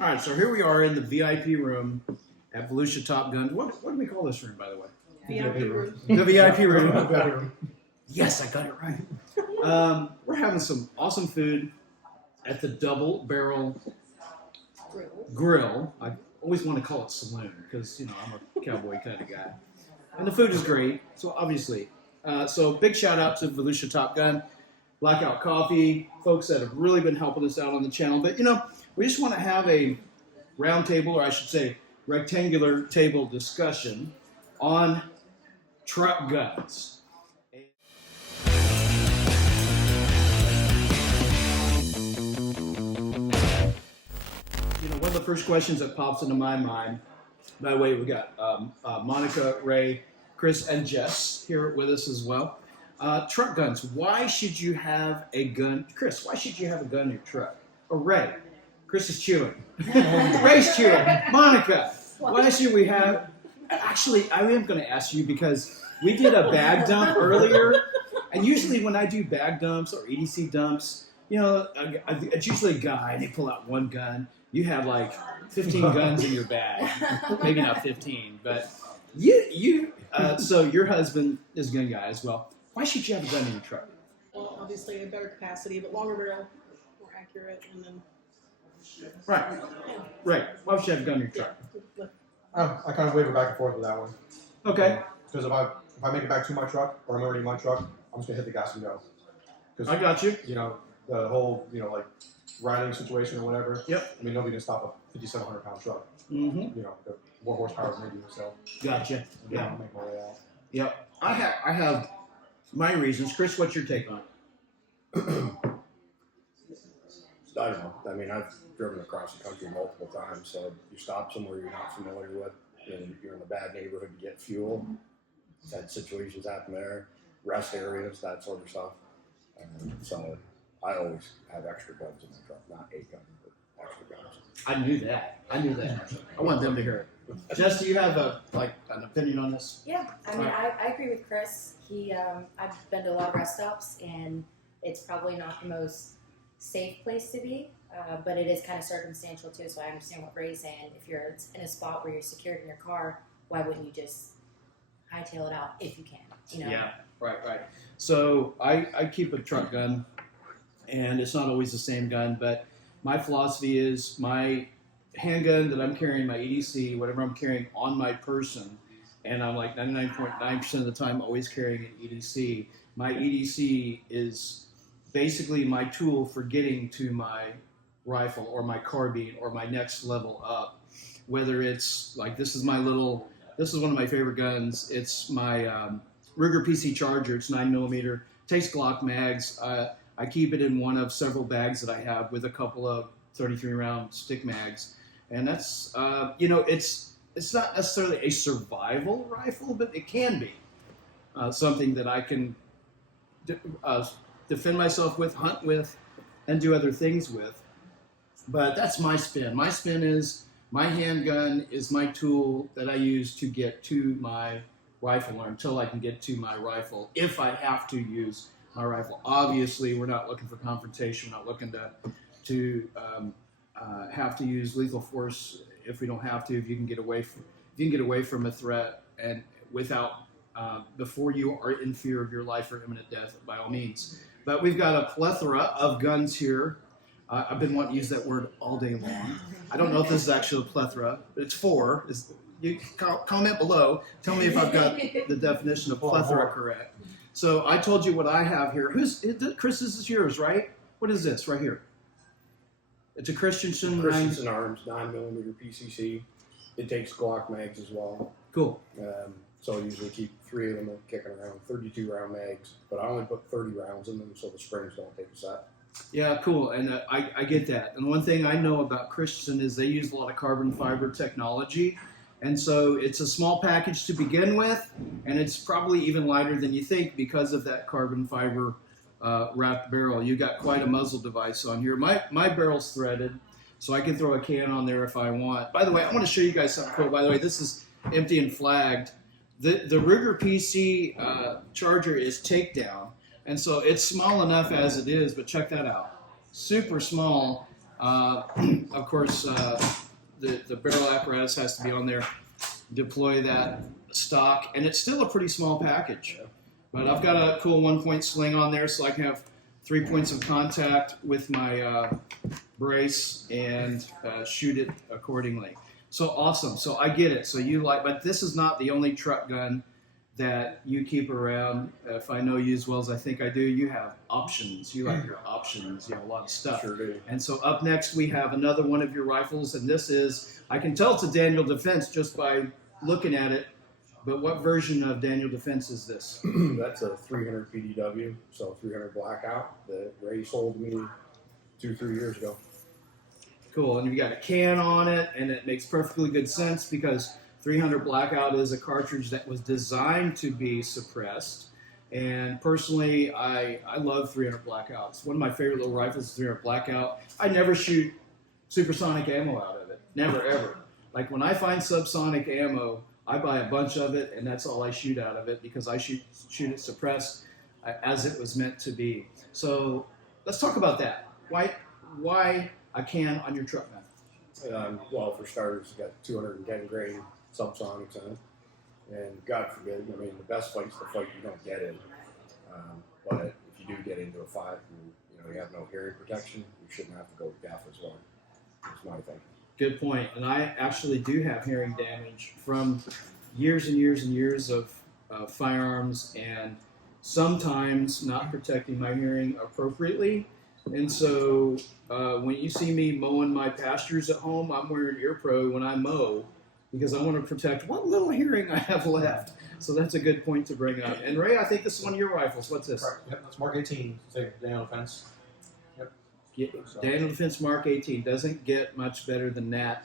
All right, so here we are in the VIP room at Volusia Top Gun. What do we call this room, by the way? VIP room. The VIP room. Yes, I got it right. We're having some awesome food at the Double Barrel Grill. I always want to call it saloon because, you know, I'm a cowboy kind of guy. And the food is great, so obviously. So big shout out to Volusia Top Gun, Blackout Coffee, folks that have really been helping us out on the channel. But, you know, we just want to have a round table, or I should say rectangular table discussion on truck guns. You know, one of the first questions that pops into my mind, by the way, we got Monica, Ray, Chris, and Jess here with us as well. Truck guns. Why should you have a gun? Chris, why should you have a gun in your truck? Or Ray? Chris is chewing. Ray's chewing. Monica, why should we have... Actually, I am going to ask you because we did a bag dump earlier. And usually when I do bag dumps or EDC dumps, you know, it's usually a guy, they pull out one gun. You have like 15 guns in your bag. Maybe not 15, but so your husband is a gun guy as well. Why should you have a gun in your truck? Well, obviously a better capacity, but longer barrel, more accurate, and then... Right. Right. Why should you have a gun in your truck? I kind of waver back and forth with that one. Okay. Because if I make it back to my truck, or I'm already in my truck, I'm just going to hit the gas and go. I got you. You know, the whole, you know, like, riding situation or whatever. Yep. I mean, nobody can stop a 5,700-pound truck. Mm-hmm. You know, the more horsepower than they do, so. Gotcha. Yeah. I'll make my way out. Yep. I have my reasons. Chris, what's your take on it? I don't know. I mean, I've driven across the country multiple times, so you stop somewhere you're not familiar with, and you're in a bad neighborhood to get fuel. That situations happen there, rest areas, that sort of stuff. So I always have extra guns in my truck, not a gun, but extra guns. I knew that. I want them to hear it. Jess, do you have an opinion on this? Yeah, I mean, I agree with Chris. I've been to a lot of rest stops, and it's probably not the most safe place to be, but it is kind of circumstantial too, so I understand what Ray's saying. If you're in a spot where you're secured in your car, why wouldn't you just hightail it out if you can, you know? Yeah, right. So I keep a truck gun, and it's not always the same gun, but my philosophy is my handgun that I'm carrying, my EDC, whatever I'm carrying on my person, and I'm like 99.9% of the time always carrying an EDC. My EDC is basically my tool for getting to my rifle or my carbine or my next level up. Whether it's like this is one of my favorite guns. It's my Ruger PC Charger. It's 9mm. Takes Glock mags. I keep it in one of several bags that I have with a couple of 33 round stick mags. And that's you know, it's not necessarily a survival rifle, but it can be something that I can defend myself with, hunt with, and do other things with. But that's my spin. My spin is my handgun is my tool that I use to get to my rifle, or until I can get to my rifle, if I have to use my rifle. Obviously, we're not looking for confrontation. We're not looking to have to use lethal force if we don't have to. If you can get away from a threat and without before you are in fear of your life or imminent death, by all means. But we've got a plethora of guns here. I've been wanting to use that word all day long. I don't know if this is actually a plethora, but it's four. You comment below. Tell me if I've got the definition of plethora correct. So I told you what I have here. Chris, this is yours, right? What is this right here? It's a Christensen Arms 9mm PCC. It takes Glock mags as well. Cool. So I usually keep 3 of them kicking around, 32 round mags, but I only put 30 rounds in them so the springs don't take a set. Yeah, cool. And I get that. And one thing I know about Christensen is they use a lot of carbon fiber technology. And so it's a small package to begin with, and it's probably even lighter than you think because of that carbon fiber wrapped barrel. You got quite a muzzle device on here. My barrel's threaded, so I can throw a can on there if I want. By the way, I want to show you guys something cool. By the way, this is empty and flagged. The Ruger PC Charger is takedown, and so it's small enough as it is, but check that out. Super small, Of course, the barrel apparatus has to be on there. Deploy that stock, and it's still a pretty small package. But I've got a cool 1-point sling on there, so I can have 3 points of contact with my brace and shoot it accordingly. So awesome. So I get it. So you like, but this is not the only truck gun that you keep around. If I know you as well as I think I do, you have options. You like your options. You have a lot of stuff. Sure do. And so up next we have another one of your rifles, and this is, I can tell it's a Daniel Defense just by looking at it. But what version of Daniel Defense is this? That's a 300 PDW, so 300 Blackout that Ray sold me 2-3 years ago. Cool, and you got a can on it, and it makes perfectly good sense because 300 Blackout is a cartridge that was designed to be suppressed. And personally, I love 300 Blackouts. One of my favorite little rifles is 300 Blackout. I never shoot supersonic ammo out of it, never ever. Like when I find subsonic ammo, I buy a bunch of it, and that's all I shoot out of it because I shoot it suppressed as it was meant to be. So let's talk about that. Why a can on your truck gun? Well, for starters, you got 210 grain subsonics in it, and God forbid, I mean, the best fight's the fight you don't get in. But if you do get into a fight, and you have no hearing protection, you shouldn't have to go deaf as well. That's my thing. Good point. And I actually do have hearing damage from years and years and years of firearms, and sometimes not protecting my hearing appropriately. And so when you see me mowing my pastures at home, I'm wearing ear pro when I mow because I want to protect what little hearing I have left. So that's a good point to bring up. And Ray, I think this is one of your rifles. What's this? Correct. Yep, that's Mark 18. Daniel Defense. Daniel Defense Mark 18 doesn't get much better than that.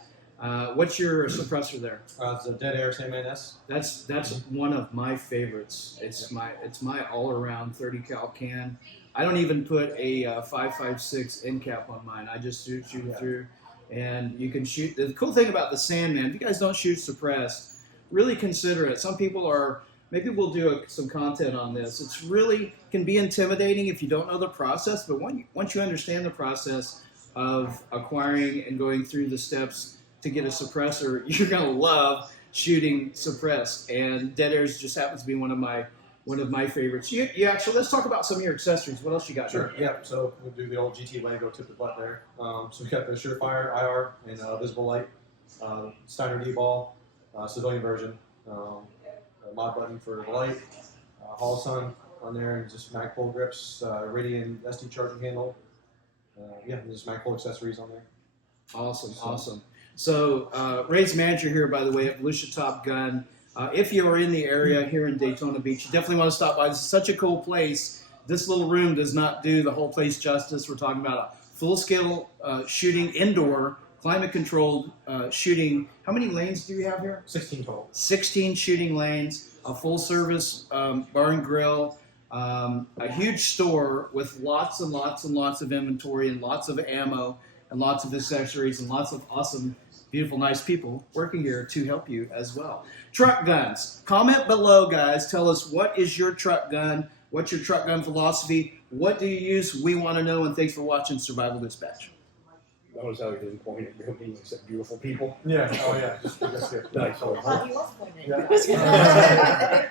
What's your suppressor there? It's a Dead Air Sandman S. That's one of my favorites. It's my all-around 30 cal can. I don't even put a 5.56 end cap on mine. I just shoot it through, and you can shoot. The cool thing about the Sandman, if you guys don't shoot suppressed, really consider it. Some people are. Maybe we'll do some content on this. It's really can be intimidating if you don't know the process, but once you understand the process of acquiring and going through the steps to get a suppressor, you're gonna love shooting suppressed. And Dead Airs just happens to be one of my favorites. You actually, let's talk about some of your accessories. What else you got? Sure. Yeah. So we'll do the old GT way, go tip the butt there. So we got the Surefire IR and visible light, Steiner D-ball, civilian version. Mod button for the light, Hall Sun on there, and just mag pull grips, Radian SD charging handle. And just mag pull accessories on there. Awesome. So Ray's manager here, by the way, at Volusia Top Gun. If you are in the area here in Daytona Beach, you definitely want to stop by. This is such a cool place. This little room does not do the whole place justice. We're talking about a full-scale shooting indoor, climate-controlled shooting. How many lanes do you have here? 16 total. 16 shooting lanes, a full-service bar and grill, a huge store with lots and lots and lots of inventory and lots of ammo and lots of accessories and lots of awesome, beautiful, nice people working here to help you as well. Truck guns. Comment below, guys. Tell us, what is your truck gun? What's your truck gun philosophy? What do you use? We want to know, and thanks for watching Survival Dispatch. Notice how he didn't point at me and said beautiful people. Yeah. Oh yeah. Just, that's it. Nice. I thought he was pointing. Yeah.